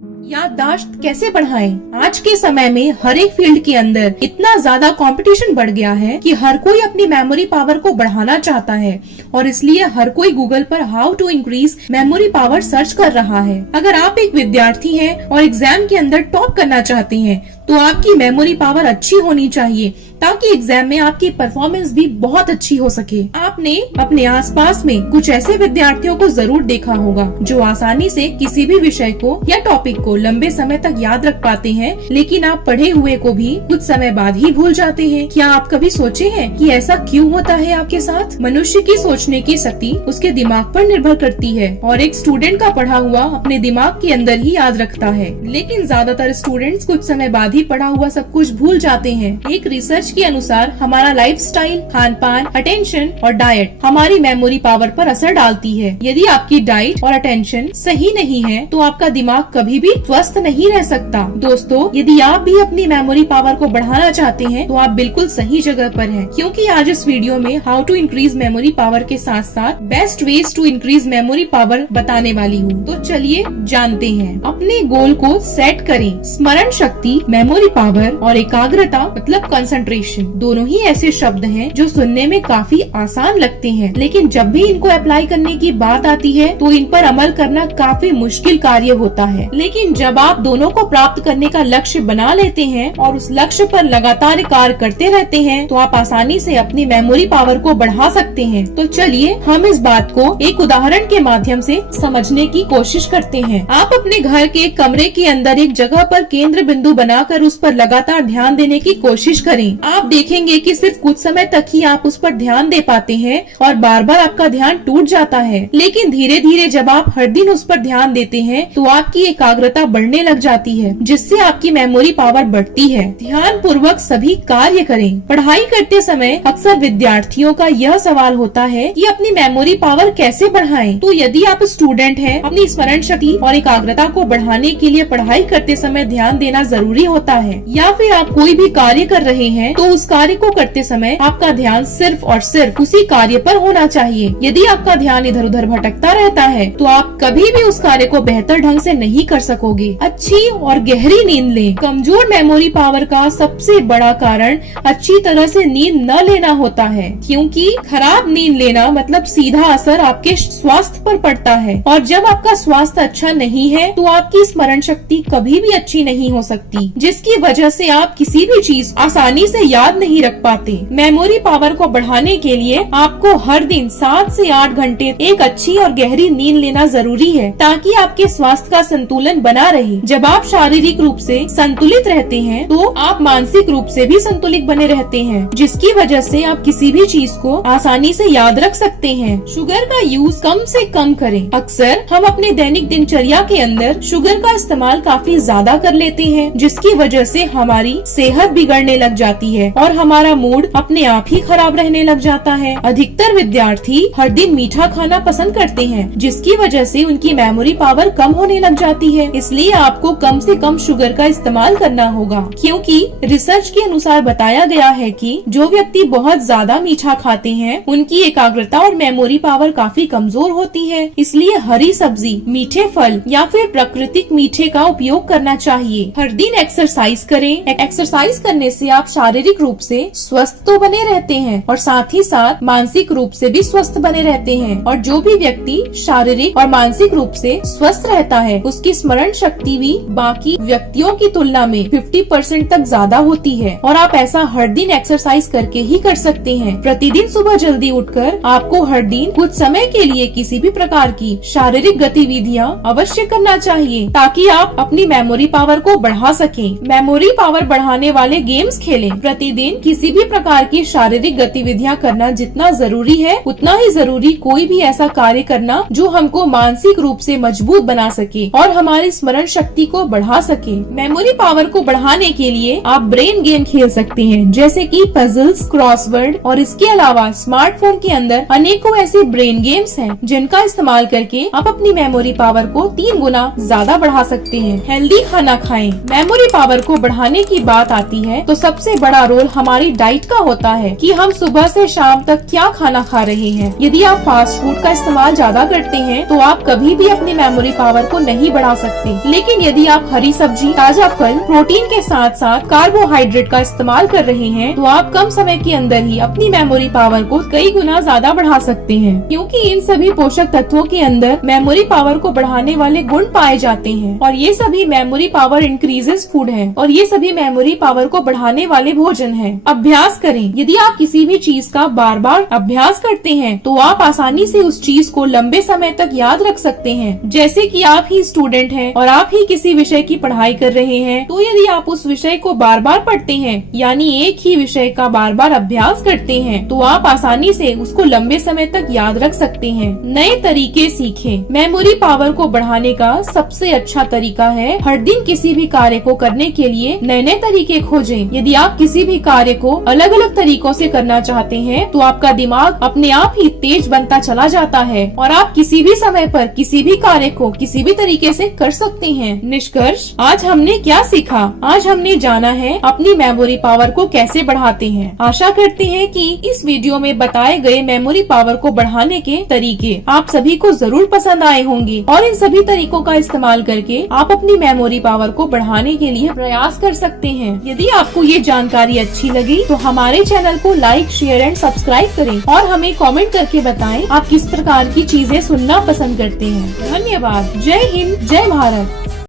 याददाश्त कैसे बढ़ाएं? आज के समय में हर एक फील्ड के अंदर इतना ज्यादा कंपटीशन बढ़ गया है कि हर कोई अपनी मेमोरी पावर को बढ़ाना चाहता है और इसलिए हर कोई गूगल पर how to increase memory power search कर रहा है। अगर आप एक विद्यार्थी हैं और एग्जाम के अंदर टॉप करना चाहते हैं तो आपकी मेमोरी पावर अच्छी होनी चाहिए ताकि एग्जाम में आपकी परफॉर्मेंस भी बहुत अच्छी हो सके। आपने अपने आसपास में कुछ ऐसे विद्यार्थियों को जरूर देखा होगा जो आसानी से किसी भी विषय को या टॉपिक को लंबे समय तक याद रख पाते हैं, लेकिन आप पढ़े हुए को भी कुछ समय बाद ही भूल जाते हैं। क्या आप कभी सोचे हैं कि ऐसा क्यों होता है आपके साथ? मनुष्य की सोचने की शक्ति उसके दिमाग पर निर्भर करती है और एक स्टूडेंट का पढ़ा हुआ अपने दिमाग के अंदर ही याद रखता है, लेकिन ज्यादातर स्टूडेंट्स कुछ समय बाद ही पढ़ा हुआ सब कुछ भूल जाते हैं। एक रिसर्च के अनुसार हमारा लाइफस्टाइल, खान पान, अटेंशन और डाइट हमारी मेमोरी पावर पर असर डालती है। यदि आपकी डाइट और अटेंशन सही नहीं है तो आपका दिमाग कभी भी स्वस्थ नहीं रह सकता। दोस्तों, यदि आप भी अपनी मेमोरी पावर को बढ़ाना चाहते हैं तो आप बिल्कुल सही जगह पर हैं, क्योंकि आज इस वीडियो में how to increase memory power के साथ साथ best ways to increase memory power बताने वाली हूँ। तो चलिए जानते हैं। अपने गोल को सेट करें। स्मरण शक्ति, मेमोरी पावर और एकाग्रता मतलब कंसंट्रेशन दोनों ही ऐसे शब्द हैं जो सुनने में काफी आसान लगते हैं, लेकिन जब भी इनको अप्लाई करने की बात आती है तो इन पर अमल करना काफी मुश्किल कार्य होता है। लेकिन जब आप दोनों को प्राप्त करने का लक्ष्य बना लेते हैं और उस लक्ष्य पर लगातार कार्य करते रहते हैं तो आप आसानी से अपनी मेमोरी पावर को बढ़ा सकते हैं। तो चलिए हम इस बात को एक उदाहरण के माध्यम से समझने की कोशिश करते हैं। आप अपने घर के कमरे के अंदर एक जगह पर केंद्र बिंदु बनाकर उस पर लगातार ध्यान देने की कोशिश करें। आप देखेंगे कि सिर्फ कुछ समय तक ही आप उस पर ध्यान दे पाते हैं और बार बार आपका ध्यान टूट जाता है, लेकिन धीरे धीरे जब आप हर दिन उस पर ध्यान देते हैं तो आपकी एकाग्रता बढ़ने लग जाती है, जिससे आपकी मेमोरी पावर बढ़ती है। ध्यान पूर्वक सभी कार्य करें। पढ़ाई करते समय अक्सर विद्यार्थियों का यह सवाल होता है कि अपनी मेमोरी पावर कैसे बढ़ाएं। तो यदि आप स्टूडेंट हैं, अपनी स्मरण शक्ति और एकाग्रता को बढ़ाने के लिए पढ़ाई करते समय ध्यान देना जरूरी होता है, या फिर आप कोई भी कार्य कर रहे हैं तो उस कार्य को करते समय आपका ध्यान सिर्फ और सिर्फ उसी कार्य पर होना चाहिए। यदि आपका ध्यान इधर उधर भटकता रहता है तो आप कभी भी उस कार्य को बेहतर ढंग से नहीं कर सकोगे। अच्छी और गहरी नींद लें। कमजोर मेमोरी पावर का सबसे बड़ा कारण अच्छी तरह से नींद न लेना होता है, क्योंकि खराब नींद लेना मतलब सीधा असर आपके स्वास्थ्य पर पड़ता है, और जब आपका स्वास्थ्य अच्छा नहीं है तो आपकी स्मरण शक्ति कभी भी अच्छी नहीं हो सकती, जिसकी वजह से आप किसी भी चीज आसानी से याद नहीं रख पाते। मेमोरी पावर को बढ़ाने के लिए आपको हर दिन 7 से 8 घंटे एक अच्छी और गहरी नींद लेना जरूरी है, ताकि आपके स्वास्थ्य का संतुलन बना रहे। जब आप शारीरिक रूप से संतुलित रहते हैं तो आप मानसिक रूप से भी संतुलित बने रहते हैं, जिसकी वजह से आप किसी भी चीज को आसानी से याद रख सकते हैं। शुगर का यूज कम से कम करें। अक्सर हम अपने दैनिक दिनचर्या के अंदर शुगर का इस्तेमाल काफी ज्यादा कर लेते हैं, जिसकी वजह से हमारी सेहत बिगड़ने लग जाती है और हमारा मूड अपने आप ही खराब रहने लग जाता है। अधिकतर विद्यार्थी हर दिन मीठा खाना पसंद करते हैं, जिसकी वजह से उनकी मेमोरी पावर कम होने लग जाती है। इसलिए आपको कम से कम शुगर का इस्तेमाल करना होगा, क्योंकि रिसर्च के अनुसार बताया गया है कि जो व्यक्ति बहुत ज्यादा मीठा खाते हैं उनकी एकाग्रता और मेमोरी पावर काफी कमजोर होती है। इसलिए हरी सब्जी, मीठे फल या फिर प्राकृतिक मीठे का उपयोग करना चाहिए। हर दिन एक्सरसाइज करें। एक्सरसाइज करने से आप शारीरिक रूप से स्वस्थ तो बने रहते हैं और साथ ही साथ मानसिक रूप से भी स्वस्थ बने रहते हैं, और जो भी व्यक्ति शारीरिक और मानसिक रूप से स्वस्थ रहता है उसकी स्मरण शक्ति भी बाकी व्यक्तियों की तुलना में 50% तक ज्यादा होती है। और आप ऐसा हर दिन एक्सरसाइज करके ही कर सकते हैं। प्रतिदिन सुबह जल्दी उठकर आपको हर दिन कुछ समय के लिए किसी भी प्रकार की शारीरिक गतिविधियां अवश्य करना चाहिए, ताकि आप अपनी मेमोरी पावर को बढ़ा सकें। मेमोरी पावर बढ़ाने वाले गेम्स खेलें। प्रतिदिन किसी भी प्रकार की शारीरिक गतिविधियां करना जितना जरूरी है उतना ही जरूरी कोई भी ऐसा कार्य करना जो हमको मानसिक रूप से मजबूत बना सके और हमारी स्मरण शक्ति को बढ़ा सके। मेमोरी पावर को बढ़ाने के लिए आप ब्रेन गेम खेल सकते हैं, जैसे कि पजल्स, क्रॉसवर्ड, और इसके अलावा स्मार्टफोन के अंदर अनेकों ऐसे ब्रेन गेम्स हैं जिनका इस्तेमाल करके आप अपनी मेमोरी पावर को 3 गुना ज्यादा बढ़ा सकते हैं। हेल्दी खाना खाएं। मेमोरी पावर को बढ़ाने की बात आती है तो सबसे बड़ा रोल हमारी डाइट का होता है कि हम सुबह से शाम तक क्या खाना खा रहे हैं। यदि आप फास्ट फूड का इस्तेमाल ज्यादा करते हैं तो आप कभी भी अपनी मेमोरी पावर को नहीं बढ़ा सकते सकते। लेकिन यदि आप हरी सब्जी, ताजा फल, प्रोटीन के साथ साथ कार्बोहाइड्रेट का इस्तेमाल कर रहे हैं तो आप कम समय के अंदर ही अपनी मेमोरी पावर को कई गुना ज्यादा बढ़ा सकते हैं, क्योंकि इन सभी पोषक तत्वों के अंदर मेमोरी पावर को बढ़ाने वाले गुण पाए जाते हैं और ये सभी मेमोरी पावर इंक्रीजेस फूड है और ये सभी मेमोरी पावर को बढ़ाने वाले भोजन है। अभ्यास करें। यदि आप किसी भी चीज का बार बार अभ्यास करते हैं तो आप आसानी से उस चीज को लंबे समय तक याद रख सकते हैं। जैसे कि आप ही स्टूडेंट हैं और आप ही किसी विषय की पढ़ाई कर रहे हैं, तो यदि आप उस विषय को बार बार पढ़ते हैं यानी एक ही विषय का बार बार अभ्यास करते हैं तो आप आसानी से उसको लंबे समय तक याद रख सकते हैं। नए तरीके सीखें। मेमोरी पावर को बढ़ाने का सबसे अच्छा तरीका है हर दिन किसी भी कार्य को करने के लिए नए नए तरीके खोजें। यदि आप किसी भी कार्य को अलग अलग तरीकों से करना चाहते हैं तो आपका दिमाग अपने आप ही तेज बनता चला जाता है और आप किसी भी समय पर किसी भी कार्य को किसी भी तरीके से कर सकते हैं। निष्कर्ष, आज हमने क्या सीखा? आज हमने जाना है अपनी मेमोरी पावर को कैसे बढ़ाते हैं। आशा करते हैं कि इस वीडियो में बताए गए मेमोरी पावर को बढ़ाने के तरीके आप सभी को जरूर पसंद आए होंगे और इन सभी तरीकों का इस्तेमाल करके आप अपनी मेमोरी पावर को बढ़ाने के लिए प्रयास कर सकते हैं। यदि आपको ये जानकारी अच्छी लगी तो हमारे चैनल को लाइक, शेयर एंड सब्सक्राइब करें और हमें कमेंट करके बताएं आप किस प्रकार की चीजें सुनना पसंद करते हैं। धन्यवाद। जय हिंद, जय भारत।